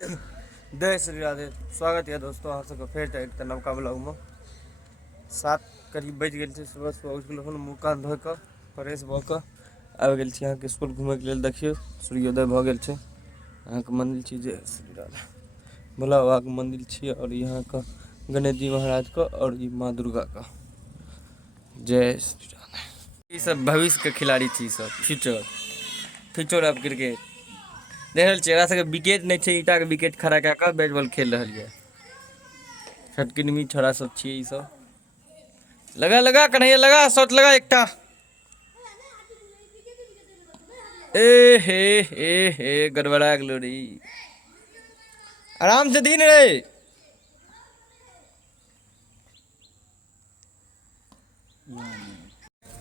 जय श्री राधे। स्वागत है दोस्तों अहाँ सबके फेर एक नवका ब्लॉग में। 7 करीब बज गए सुबह सुबह उठ गए मुँह कान धो कर फ्रेश भऽ कऽ आबि गेल छी अहाँके स्कूल घूमैके लेल। देखियौ सूर्योदय भऽ गेल छै। अहाँके मंदिर छी जय श्री राधे भोला बाबाके मंदिर छी और यहाँ का गणेश जी महाराज का और ये माँ दुर्गा का। जय श्री राधे। ये सब भविष्य के खिलाड़ी छी, सब फ्यूचर ऑफ क्रिकेट देख रहल छियै। एकरा सबके विकेट नहीं छै, ईटा के विकेट खड़ा कए कऽ बैट बॉल खेल रहल है। छटकिनमी छोड़ा सब छियै ई सब। लगा लगा कन्हैया लगा, शॉट लगा एकटा। ए गड़बड़ा गेलो रे। आराम से दिन रे।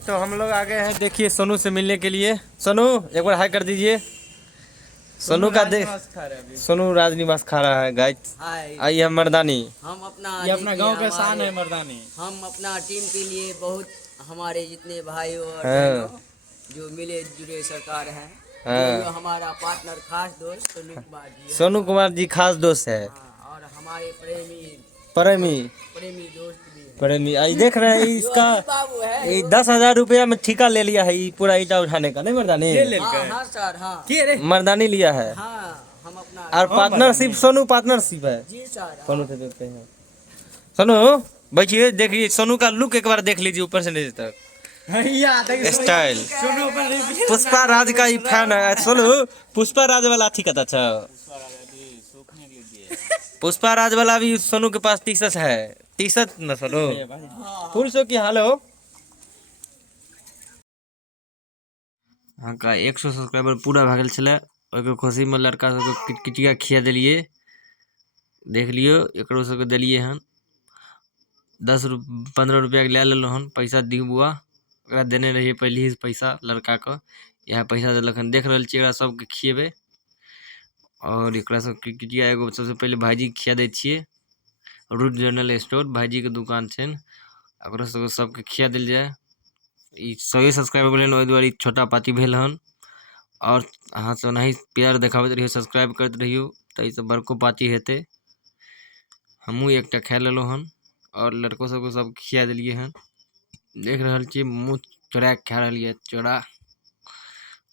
तो हम लोग आ गए हैं, देखिए सोनू से मिलने के लिए। सोनू एक बार हाई कर दीजिए। सोनू का देख, सोनू राजनिवास खा रहा है गाइस। आई है मर्दानी। हम ये अपना गांव का शान है मर्दानी। हम अपना टीम के लिए बहुत हमारे जितने भाई और बहनों जो मिले जुले सरकार हैं, जो हमारा पार्टनर खास दोस्त सोनू कुमार जी है। सोनू कुमार जी खास दोस्त है। और हमारे प्रेमी दोस्त भी है। प्रेमी आई देख रहे हैं इसका 10,000 रुपया में ठेका ले लिया है ये पूरा ईटा उठाने का। नहीं मर्दानी हाँ सर, हाँ मर्दानी लिया है। हाँ हम अपना और पार्टनरशिप सोनू पार्टनरशिप है। जी सर। सोनू से देखते हैं। सोनू बैठिए, देखिए सोनू का लुक एक बार देख लीजिए ऊपर से नीचे तक। स्टाइल पुष्पा राज का ही फैन है। सोनू पुष्पा राज वाला अथी का था। पुष्पा राज वाला भी सोनू के पास टी शर्ट है। टी शर्ट न सोनू फुल शो की हाल हो। हाँ का 100 सब्सक्राइबर पूरा भए गेल छलै। ओके खुशी में लड़का सबके किटकिटिया खिया दिलिए। देख लियो एकरो सबके दिलिए हन 15 रुपया के ले लेलो हन। पैसा दी बुआ एकरा देने रहिए पहले ही पैसा लड़का का। यह पैसा देलक हन। देख रहल छी एकरा सबके खिएबे और एकरा सब किटकिटिया एगो सबसे पहले भाईजी खिया दै छिए। रूट जनरल स्टोर भाईजी के दुकान छै। ओकरा सबके खिया दिल जाए। 100 सब्सक्राइबर भेल ओहि दुआरे छोटा पार्टी भेल हन। और अहाँ सब नहीं प्यार देखाबैत रहियो, सब्सक्राइब करते रहियो तो ई सब बड़को पार्टी हेते। हमहू एकटा खा लेलो हन और लड़को सबके सब खिया दिलिए हन। देख रहल छी मुँह चोरा के खा रहलिए। चोरा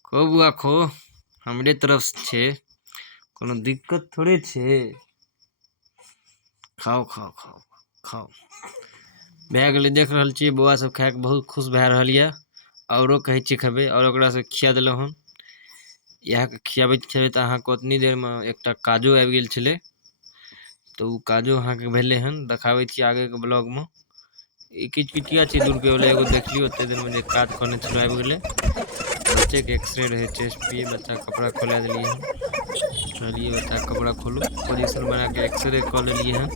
खो बुआ खो, हमरे तरफ से छे, कोनो दिक्कत थोड़े छे। खाओ खाओ खाओ खाओ भए गेलै। देख रहल छी बौआ सब खाए के बहुत खुश भए रहल है। औरो कहे छी खेबे और ओकरा से खिया देलो हन। यहाँ के खियाबैत खियाबैत अहाँ के उतनी देर में एकटा काजो आबि गेल छले। तो उ काजो अहाँ के भेले हन, देखाबै छी आगे के ब्लॉग में। ई किटकिटिया छी दूर के वाला एगो देख लियो। ओते देर में जे काज करने छलो आबि गेले। बच्चे के एक्सरे रहे चेस्ट पे, बच्चा कपड़ा खोला दिलिए हन। चलिए बच्चा कपड़ा खोलो, पोजीशन बना के एक्सरे कर लेलिए हन।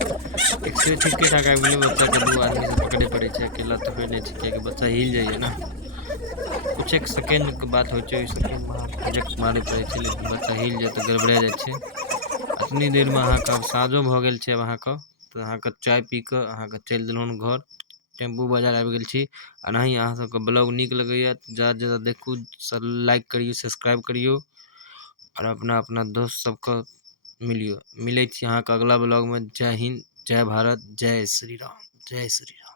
एक्सरे ठीक ठाक आबि गेले। बच्चा के 2 आदमी से पकड़े पड़े छै, अकेला तो होय नहीं छै कि बच्चा हिल जाइए ना। कुछ एक सेकेंड के बात हो छै, सेकेंड में प्रोजेक्ट मारे पड़े छै, लेकिन बच्चा हिल जाए तो गड़बड़ा जाए छै। इतनी देर में अहाँ के साँझो भ गेल छै। अहाँ के तो अहाँ के चाय पी के अहाँ के चल देलहुँ घर। टेम्पू बाजार आबि गेल छी। आ नहीं अहाँ सबके ब्लॉग नीक लगैया ज़्यादा ज़्यादा देखू, लाइक करियो, सब्सक्राइब करियो और अपना अपना दोस्त सबके मिलियो। मिले छी अहाँ के अगला ब्लॉग में। जय हिंद, जय भारत, जय श्री राम, जय श्री राम।